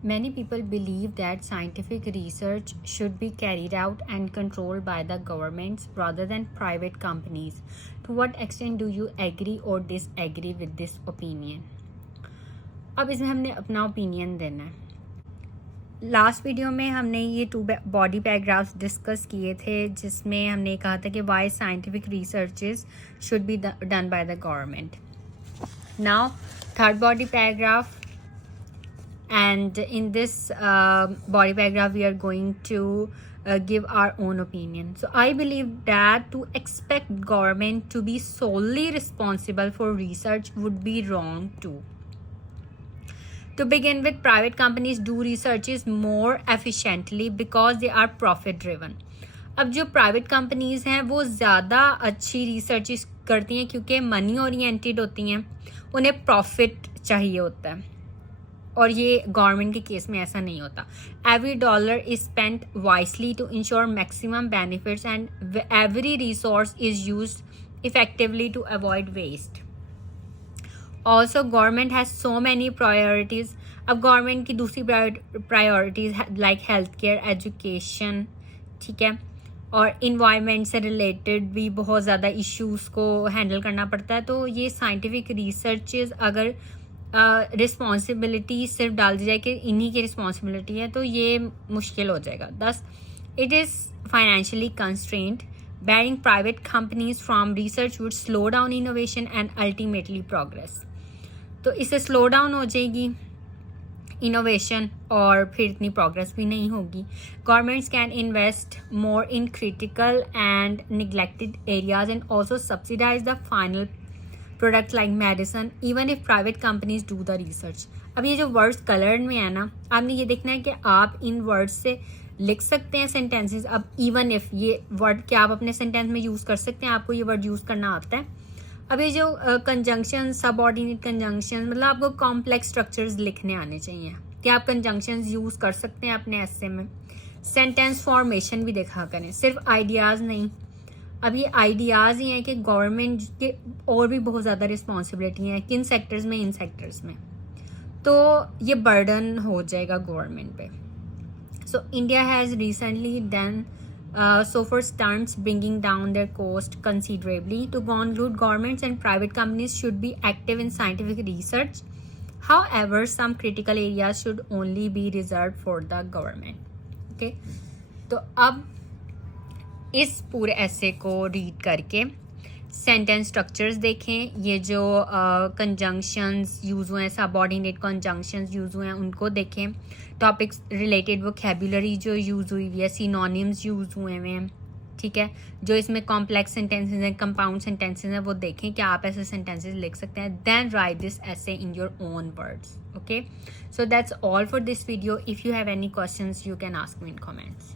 Many people believe that scientific research should be carried out and controlled by the governments rather than private companies. To what extent do you agree or disagree with this opinion? अब इसमें हमने अपना opinion देना है. Last video में हमने ये 2 body paragraphs discuss किए थे जिसमें हमने कहा था कि why scientific researches should be done by the government. Now third body paragraph, and in this body paragraph we are going to give our own opinion. So I believe that to expect government to be solely responsible for research would be wrong too. To begin with, private companies do researches more efficiently because they are profit driven. अब जो private companies हैं वो ज़्यादा अच्छी researches करती हैं क्योंकि money oriented होती हैं, उन्हें प्रॉफिट चाहिए होता है, और ये गवर्नमेंट के केस में ऐसा नहीं होता. Every dollar is spent wisely to ensure maximum benefits and every resource is used effectively to avoid waste. Also government has so many priorities. अब गवर्नमेंट की दूसरी priorities like health care, education, ठीक है, और इन्वायरमेंट से related भी बहुत ज़्यादा इश्यूज़ को हैंडल करना पड़ता है. तो ये साइंटिफिक रिसर्चेज अगर रिस्पॉन्सिबिलिटी सिर्फ डाल दी जाए कि इन्हीं की रिस्पॉन्सिबिलिटी है तो ये मुश्किल हो जाएगा. दस, it is financially constraint. Bearing private companies from research would slow down innovation and ultimately progress. तो इससे स्लो डाउन हो जाएगी इनोवेशन और फिर इतनी प्रोग्रेस भी नहीं होगी. Governments can invest more in critical and neglected areas and also subsidise the final products like medicine even if private companies do the research. अब ये जो वर्ड्स कलर्ड में है ना, आपने ये देखना है कि आप इन वर्ड्स से लिख सकते हैं सेंटेंसेस. अब इवन इफ ये वर्ड क्या आप अपने सेंटेंस में यूज़ कर सकते हैं, आपको ये वर्ड यूज़ करना आता है. अब ये जो कंजंक्शन, सबऑर्डिनेट कंजंक्शन, मतलब आपको कॉम्प्लेक्स स्ट्रक्चर्स लिखने आने चाहिए कि आप कंजंक्शंस यूज़ कर सकते हैं अपने एसे में. सेंटेंस फॉर्मेशन भी देखा करें, सिर्फ आइडियाज़ नहीं. अब ये आइडियाज़ ही हैं कि गवर्नमेंट के और भी बहुत ज़्यादा रिस्पॉन्सिबिलिटी हैं, किन सेक्टर्स में, इन सेक्टर्स में, तो ये बर्डन हो जाएगा गवर्नमेंट पे. So India has recently done so for stunts bringing down their cost considerably. To conclude, governments and private companies should be active in scientific research. However, some critical areas should only be reserved for the government. Okay, तो अब इस पूरे ऐसे को read करके sentence structures देखें. ये जो कंजंक्शंस यूज़ हुए हैं, सबऑर्डिनेट कंजंक्शंस यूज़ हुए हैं, उनको देखें. टॉपिक्स रिलेटेड वोकैबुलरी जो यूज़ हुई हुई है, सिनोनिम्स यूज़ हुए हैं, ठीक है. जो इसमें कॉम्प्लेक्स सेंटेंसेस हैं, कंपाउंड सेंटेंसेस हैं, वो देखें कि आप ऐसे सेंटेंसेस लिख सकते हैं. देन राइट दिस ऐसे in your own words. Okay, so that's all for this video. If you have any questions you can ask me in comments.